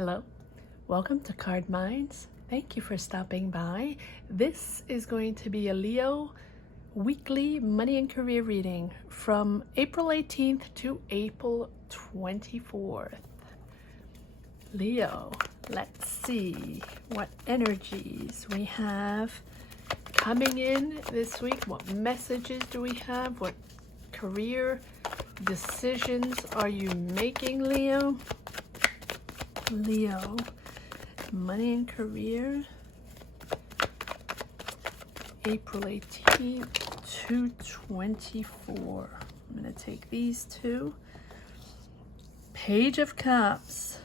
Hello, welcome to Card Minds. Thank you for stopping by. This is going to be a Leo weekly money and career reading from April 18th to April 24th. Leo, let's see what energies we have coming in this week. What messages do we have? What career decisions are you making, Leo? Leo, money and career, April 18th to 24. I'm going to take these two. Page of Cups.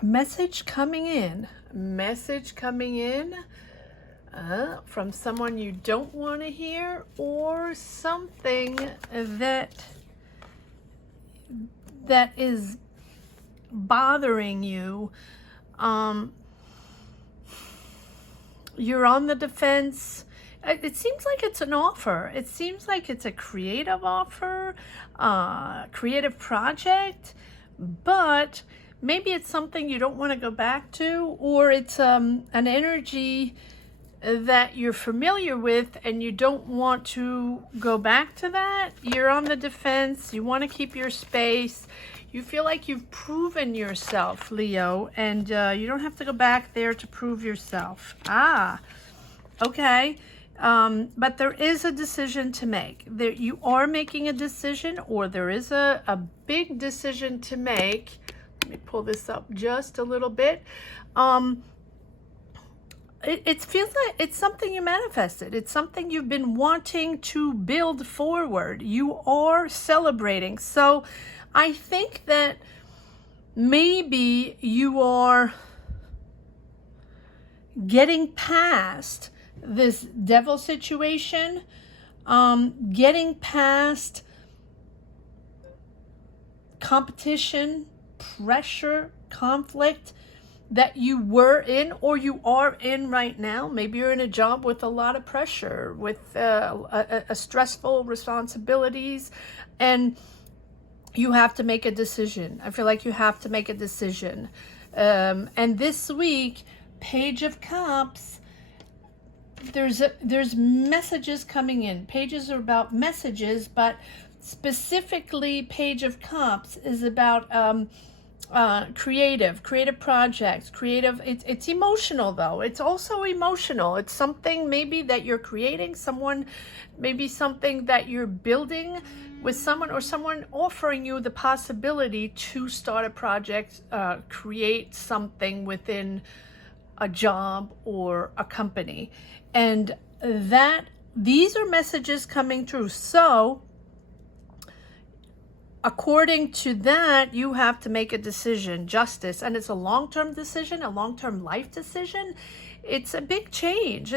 Message coming in from someone you don't want to hear, or something that is bothering you. You're on the defense. It seems like it's an offer. It seems like it's a creative offer, creative project, but maybe it's something you don't want to go back to, or it's an energy that you're familiar with and you don't want to go back to that. You're on the defense. You want to keep your space. You feel like you've proven yourself, Leo, and you don't have to go back there to prove yourself. Okay. But there is a decision to make. You are making a decision, or there is a big decision to make. Let me pull this up just a little bit. It feels like it's something you manifested. It's something you've been wanting to build forward. You are celebrating. So I think that maybe you are getting past this devil situation, getting past competition, pressure, conflict that you were in, or you are in right now. Maybe you're in a job with a lot of pressure, with a stressful responsibilities, and you have to make a decision. I feel like you have to make a decision. And this week, Page of Cups, there's messages coming in. Pages are about messages, but specifically Page of Cups is about creative projects, it's emotional though. It's also emotional. It's something maybe that you're creating, maybe something that you're building with someone, or someone offering you the possibility to start a project, create something within a job or a company. And these are messages coming through. So according to that, you have to make a decision, justice, and it's a long-term decision, a long-term life decision. It's a big change.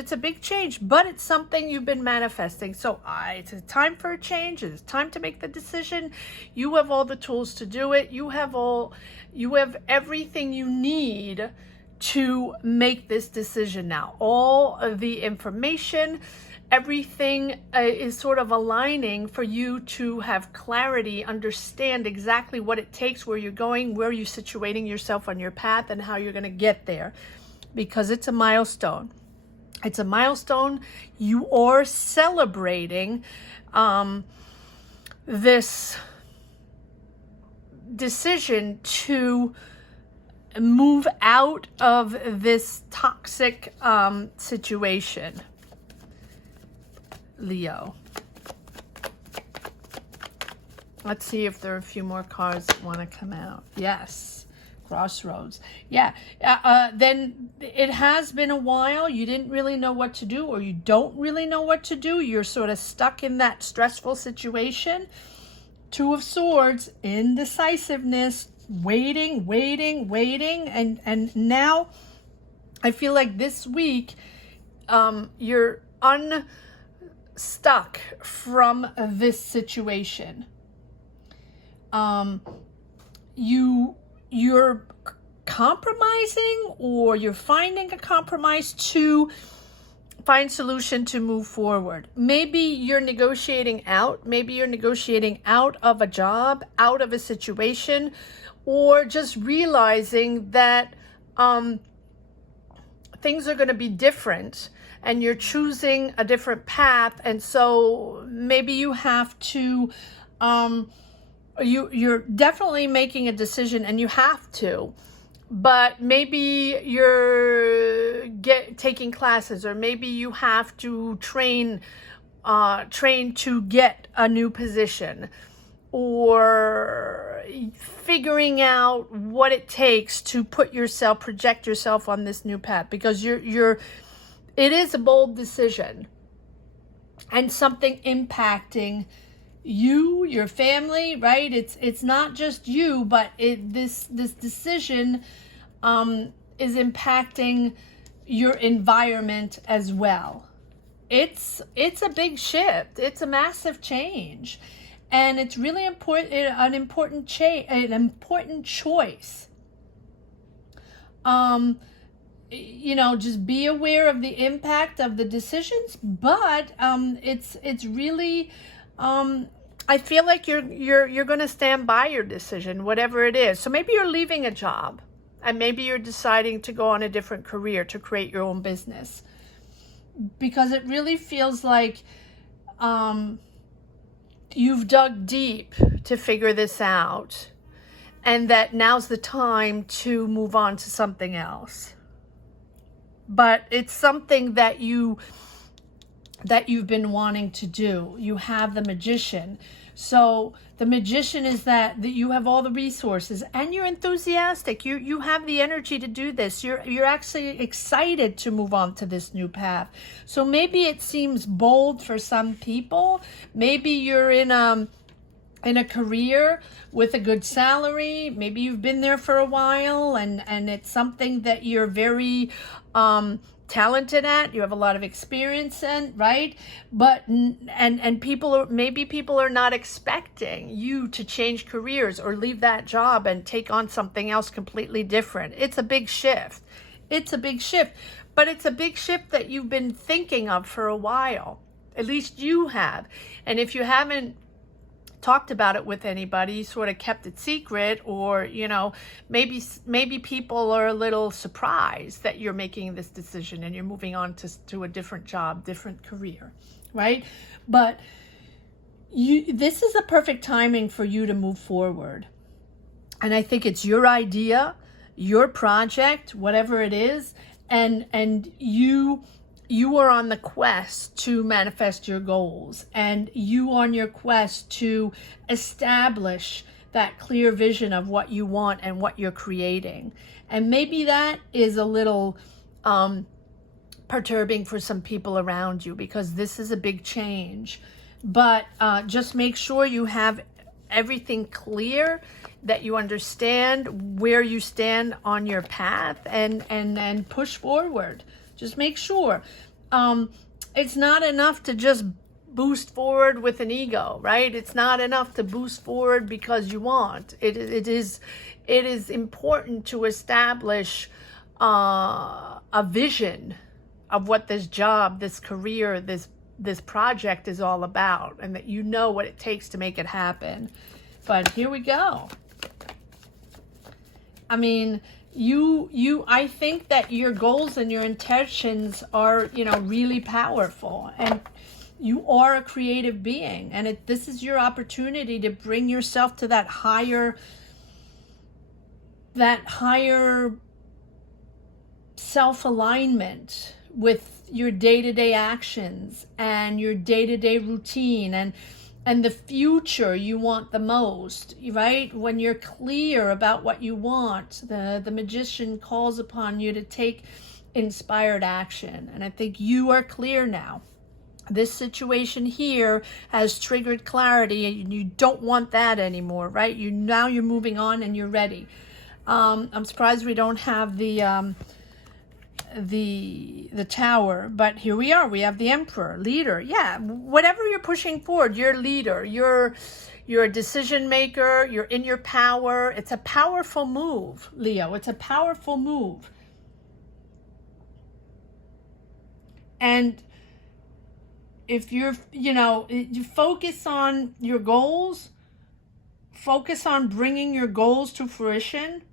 But it's something you've been manifesting. So it's a time for a change. It's time to make the decision. You have all the tools to do it. You have everything you need to make this decision now. All of the information, everything is sort of aligning for you to have clarity, understand exactly what it takes, where you're going, where you're situating yourself on your path, and how you're going to get there, because it's a milestone. It's a milestone. You are celebrating this decision to move out of this toxic situation, Leo. Let's see if there are a few more cards that want to come out. Yes, Crossroads. Yeah, then it has been a while. You didn't really know what to do, or you don't really know what to do. You're sort of stuck in that stressful situation. Two of Swords, indecisiveness, waiting. And now I feel like this week you're unstuck from this situation. You're compromising, or you're finding a compromise to find solution to move forward. Maybe you're negotiating out. Maybe you're negotiating out of a job, out of a situation, or just realizing that things are going to be different and you're choosing a different path. And so maybe you have to, you're definitely making a decision and you have to, but maybe you're taking classes, or maybe you have to train to get a new position, or figuring out what it takes to project yourself on this new path, because it is a bold decision and something impacting you, your family, right? It's not just you, but this decision is impacting your environment as well. It's a big shift. It's a massive change. And it's really important, an important choice. Just be aware of the impact of the decisions, but it's really, I feel like you're going to stand by your decision, whatever it is. So maybe you're leaving a job, and maybe you're deciding to go on a different career to create your own business, because it really feels like you've dug deep to figure this out, and that now's the time to move on to something else. But it's something that you've been wanting to do. You have the Magician. So the Magician is that you have all the resources and you're enthusiastic. You have the energy to do this. You're actually excited to move on to this new path. So maybe it seems bold for some people. Maybe you're in a career with a good salary. Maybe you've been there for a while, and it's something that you're very talented at. You have a lot of experience in, right? But and people are not expecting you to change careers or leave that job and take on something else completely different. It's a big shift. But it's a big shift that you've been thinking of for a while. At least you have. And if you haven't talked about it with anybody, sort of kept it secret, or maybe people are a little surprised that you're making this decision and you're moving on to a different job, different career, right? But this is a perfect timing for you to move forward. And I think it's your idea, your project, whatever it is, and you are on the quest to manifest your goals, and you on your quest to establish that clear vision of what you want and what you're creating. And maybe that is a little perturbing for some people around you, because this is a big change. But just make sure you have everything clear, that you understand where you stand on your path, and push forward. Just make sure. It's not enough to just boost forward with an ego, right? It's not enough to boost forward because you want. It is important to establish a vision of what this job, this career, this project is all about, and that you know what it takes to make it happen. But here we go. I mean, I think that your goals and your intentions are, really powerful, and you are a creative being, and this is your opportunity to bring yourself to that higher self-alignment with your day-to-day actions and your day-to-day routine, and the future you want the most, right? When you're clear about what you want, the Magician calls upon you to take inspired action. And I think you are clear now. This situation here has triggered clarity, and you don't want that anymore, right? Now you're moving on and you're ready. I'm surprised we don't have the Tower, but here we are. We have the Emperor, leader. Yeah, whatever you're pushing forward, you're a leader. You're a decision maker. You're in your power. It's a powerful move, Leo. It's a powerful move. And if you're, you focus on your goals, focus on bringing your goals to fruition,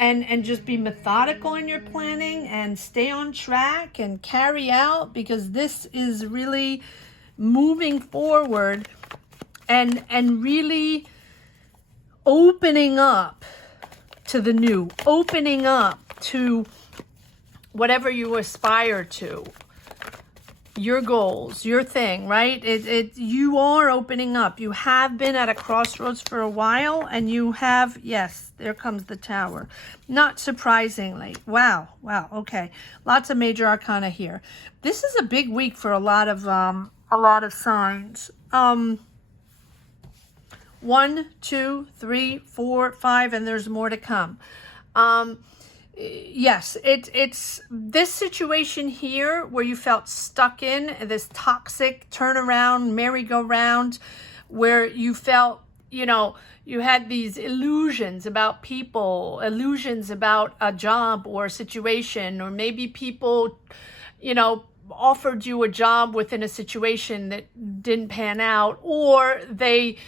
and just be methodical in your planning and stay on track and carry out, because this is really moving forward and really opening up to the new, opening up to whatever you aspire to, your goals, your thing, right? You are opening up. You have been at a crossroads for a while, and you have, yes, there comes the Tower. Not surprisingly. Wow. Okay. Lots of major arcana here. This is a big week for a lot of signs. 1, 2, 3, 4, 5, and there's more to come. Yes, it's this situation here where you felt stuck in this toxic turnaround, merry-go-round, where you felt, you had these illusions about people, illusions about a job or a situation, or maybe people, offered you a job within a situation that didn't pan out, or they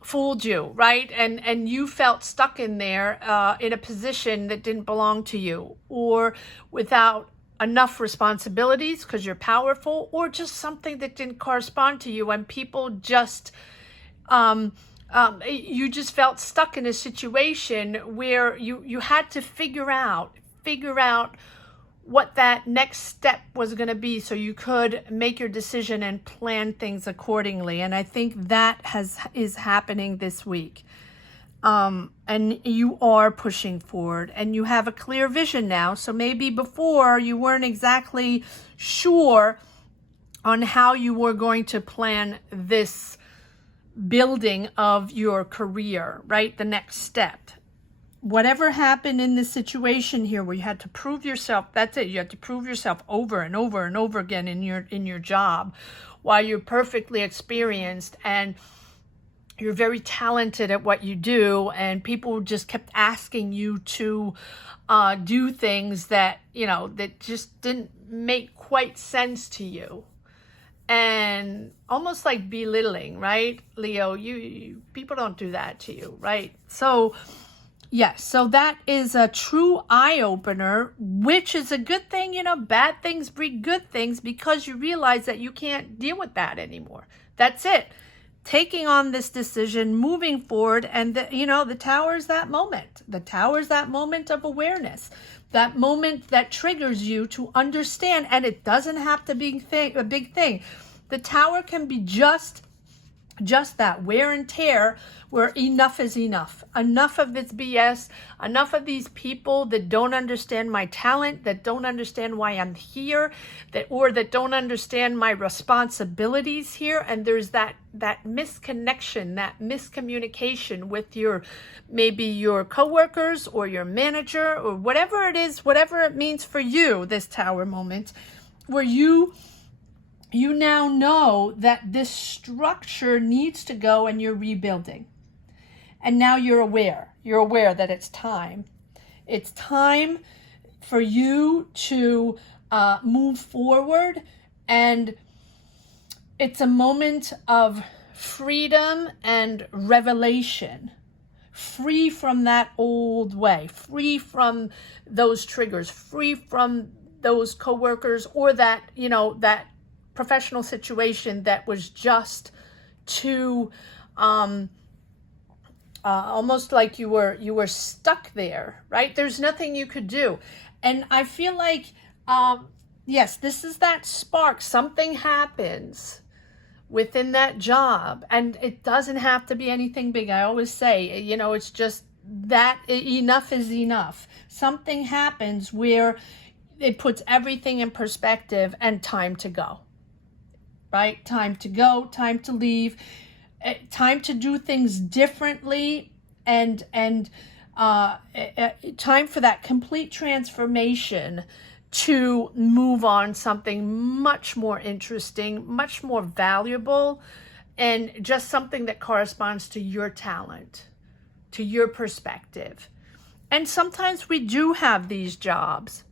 fooled you, right? And you felt stuck in there in a position that didn't belong to you, or without enough responsibilities because you're powerful, or just something that didn't correspond to you, and people just you just felt stuck in a situation where you had to figure out what that next step was going to be, so you could make your decision and plan things accordingly. And I think that is happening this week. And you are pushing forward, and you have a clear vision now. So maybe before you weren't exactly sure on how you were going to plan this building of your career, right? The next step. Whatever happened in this situation here where you had to prove yourself, that's it. You had to prove yourself over and over and over again in your job, while you're perfectly experienced and you're very talented at what you do, and people just kept asking you to do things that, that just didn't make quite sense to you. And almost like belittling, right? Leo, you people don't do that to you, right? So yes, so that is a true eye-opener, which is a good thing. Bad things breed good things, because you realize that you can't deal with that anymore. That's it. Taking on this decision, moving forward, and the Tower is that moment. The Tower is that moment of awareness, that moment that triggers you to understand, and it doesn't have to be a big thing. The Tower can be just that wear and tear, where enough is enough. Enough of this BS, enough of these people that don't understand my talent, that don't understand why I'm here, that don't understand my responsibilities here. And there's that misconnection, that miscommunication with maybe your coworkers or your manager, or whatever it is, whatever it means for you, this Tower moment, where you now know that this structure needs to go, and you're rebuilding. And now you're aware that it's time. It's time for you to move forward, and it's a moment of freedom and revelation, free from that old way, free from those triggers, free from those coworkers, or that, that professional situation that was just too almost like you were stuck there, right? There's nothing you could do. And I feel like yes, this is that spark. Something happens within that job, and it doesn't have to be anything big. I always say, it's just that enough is enough. Something happens where it puts everything in perspective, and time to go. Right? Time to go, time to leave, time to do things differently, and time for that complete transformation to move on something much more interesting, much more valuable, and just something that corresponds to your talent, to your perspective. And sometimes we do have these jobs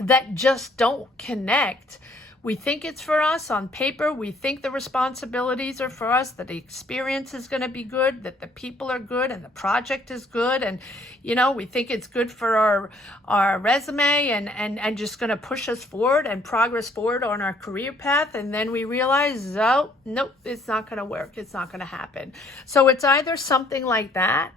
that just don't connect We think it's for us on paper. We think the responsibilities are for us, that the experience is going to be good, that the people are good, and the project is good. And, we think it's good for our resume and just going to push us forward and progress forward on our career path. And then we realize, oh, nope, it's not going to work. It's not going to happen. So it's either something like that,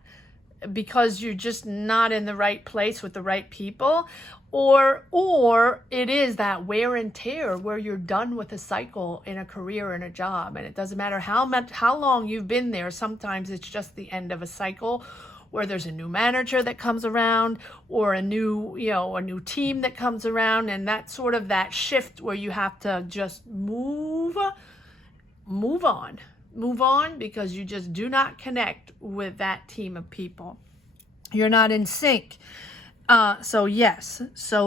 because you're just not in the right place with the right people, or it is that wear and tear where you're done with a cycle in a career, in a job, and it doesn't matter how long you've been there. Sometimes it's just the end of a cycle where there's a new manager that comes around, or a new team that comes around, and that's sort of that shift where you have to just move on, because you just do not connect with that team of people. You're not in sync. So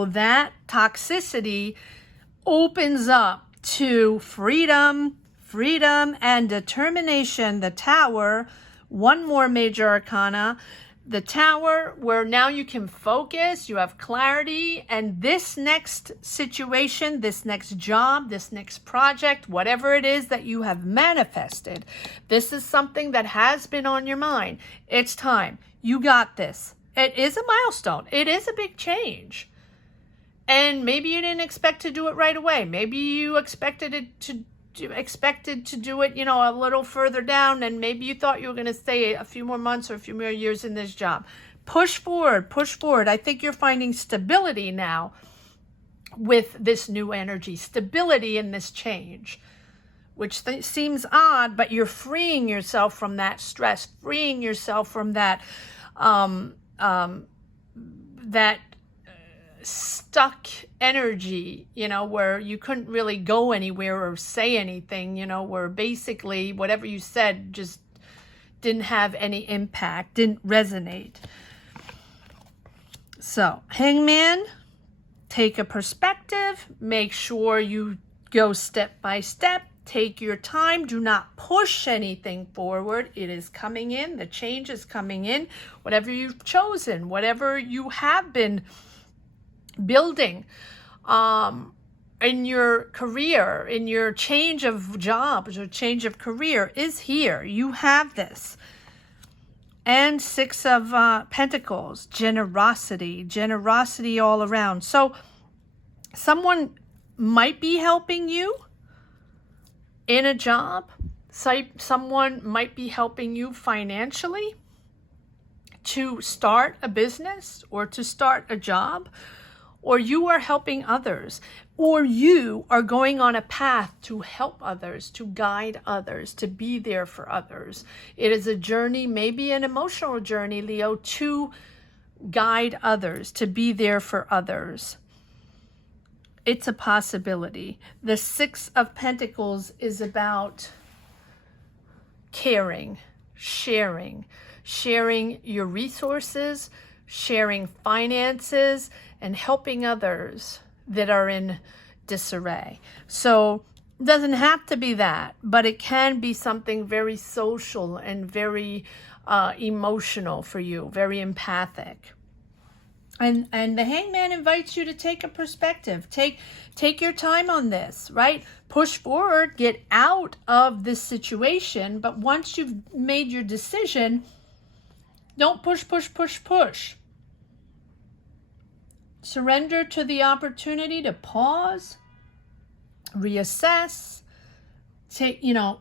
that toxicity opens up to freedom and determination. The Tower, one more major arcana, the Tower, where now you can focus, you have clarity, and this next situation, this next job, this next project, whatever it is that you have manifested, this is something that has been on your mind. It's time. You got this. It is a milestone. It is a big change. And maybe you didn't expect to do it right away. Maybe you expected to do it, a little further down, and maybe you thought you were going to stay a few more months or a few more years in this job. Push forward. I think you're finding stability now with this new energy, stability in this change, which seems odd, but you're freeing yourself from that stress, freeing yourself from that stuck energy, where you couldn't really go anywhere or say anything, where basically whatever you said just didn't have any impact, didn't resonate. So, Hangman, take a perspective, make sure you go step by step. Take your time. Do not push anything forward. It is coming in. The change is coming in. Whatever you've chosen, whatever you have been building in your career, in your change of jobs or change of career is here. You have this. And Six of Pentacles, generosity all around. So someone might be helping you in a job. Someone might be helping you financially to start a business or to start a job, or you are helping others, or you are going on a path to help others, to guide others, to be there for others. It is a journey, maybe an emotional journey, Leo, to guide others, to be there for others. It's a possibility. The Six of Pentacles is about caring, sharing your resources, sharing finances, and helping others that are in disarray. So it doesn't have to be that, but it can be something very social and very emotional for you, very empathic. And the Hangman invites you to take a perspective. Take your time on this, right? Push forward, get out of this situation. But once you've made your decision, don't push. Surrender to the opportunity to pause, reassess,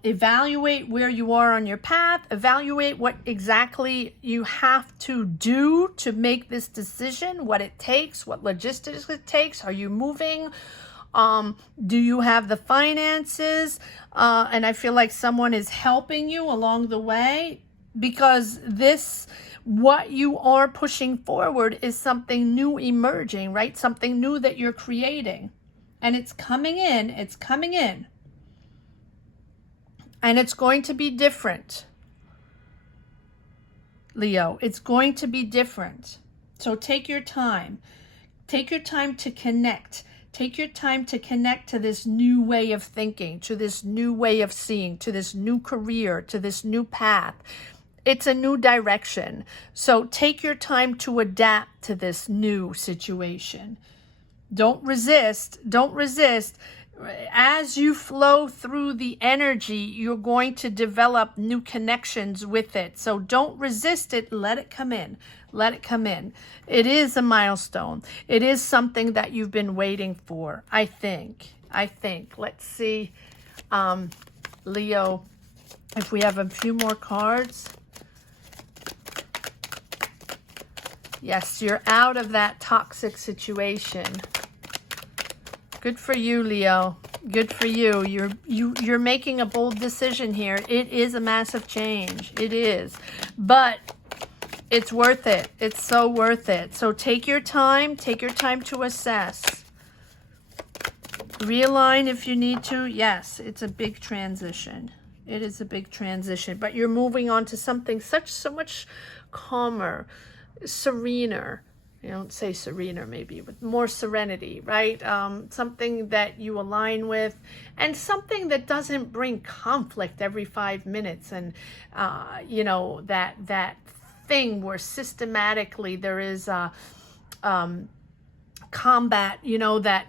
evaluate where you are on your path, evaluate what exactly you have to do to make this decision, what it takes, what logistics it takes. Are you moving? Do you have the finances? And I feel like someone is helping you along the way, because what you are pushing forward is something new emerging, right? Something new that you're creating. And it's coming in. And it's going to be different, Leo. It's going to be different. So take your time. Take your time to connect. Take your time to connect to this new way of thinking, to this new way of seeing, to this new career, to this new path. It's a new direction. So take your time to adapt to this new situation. Don't resist. as you flow through the energy, you're going to develop new connections with it. So don't resist it. Let it come in. Let it come in. It is a milestone. It is something that you've been waiting for, I think. Let's see, Leo, if we have a few more cards. Yes, you're out of that toxic situation. Good for you, Leo. Good for you. You're making a bold decision here. It is a massive change. It is. But it's worth it. It's so worth it. So take your time. Take your time to assess. Realign if you need to. Yes, it's a big transition. It is a big transition. But you're moving on to something so much calmer, serener. I don't say serener maybe, but more serenity, right? Something that you align with, and something that doesn't bring conflict every 5 minutes. And, you know, that thing where systematically there is combat, you know, that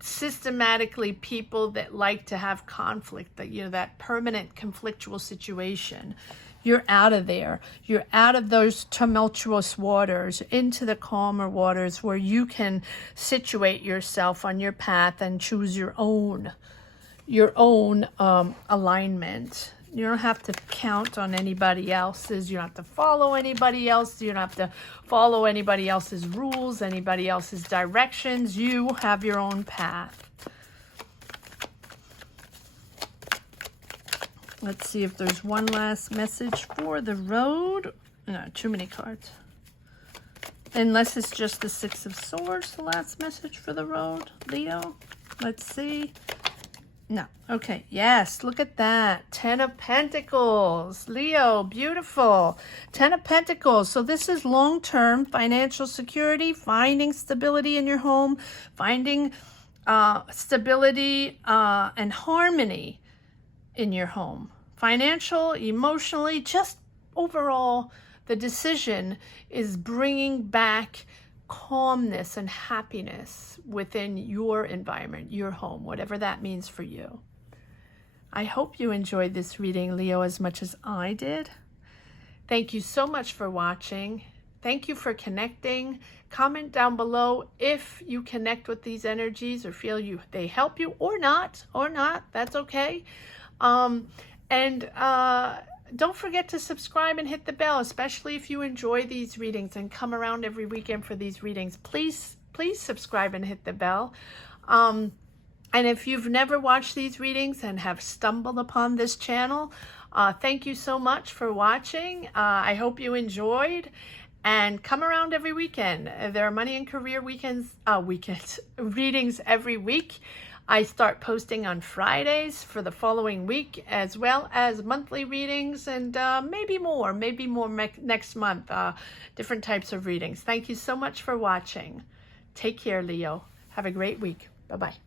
systematically people that like to have conflict, that, you know, that permanent conflictual situation. You're out of there. You're out of those tumultuous waters into the calmer waters where you can situate yourself on your path and choose your own alignment. You don't have to count on anybody else's. You don't have to follow anybody else. You don't have to follow anybody else's rules, anybody else's directions. You have your own path. Let's see if there's one last message for the road. No, too many cards. Unless it's just the Six of Swords, the last message for the road, Leo. Let's see. No. Okay. Yes. Look at that. 10 of Pentacles. Leo. Beautiful. 10 of Pentacles. So this is long-term financial security, finding stability in your home, finding stability and harmony in your home. Financial, emotionally, just overall, the decision is bringing back calmness and happiness within your environment, your home, whatever that means for you. I hope you enjoyed this reading, Leo, as much as I did. Thank you so much for watching. Thank you for connecting. Comment down below if you connect with these energies or feel they help you or not. That's okay. Don't forget to subscribe and hit the bell, especially if you enjoy these readings and come around every weekend for these readings. Please subscribe and hit the bell. And if you've never watched these readings and have stumbled upon this channel, thank you so much for watching. I hope you enjoyed, and come around every weekend. There are money and career readings every week. I start posting on Fridays for the following week, as well as monthly readings, and maybe more next month, different types of readings. Thank you so much for watching. Take care, Leo. Have a great week. Bye-bye.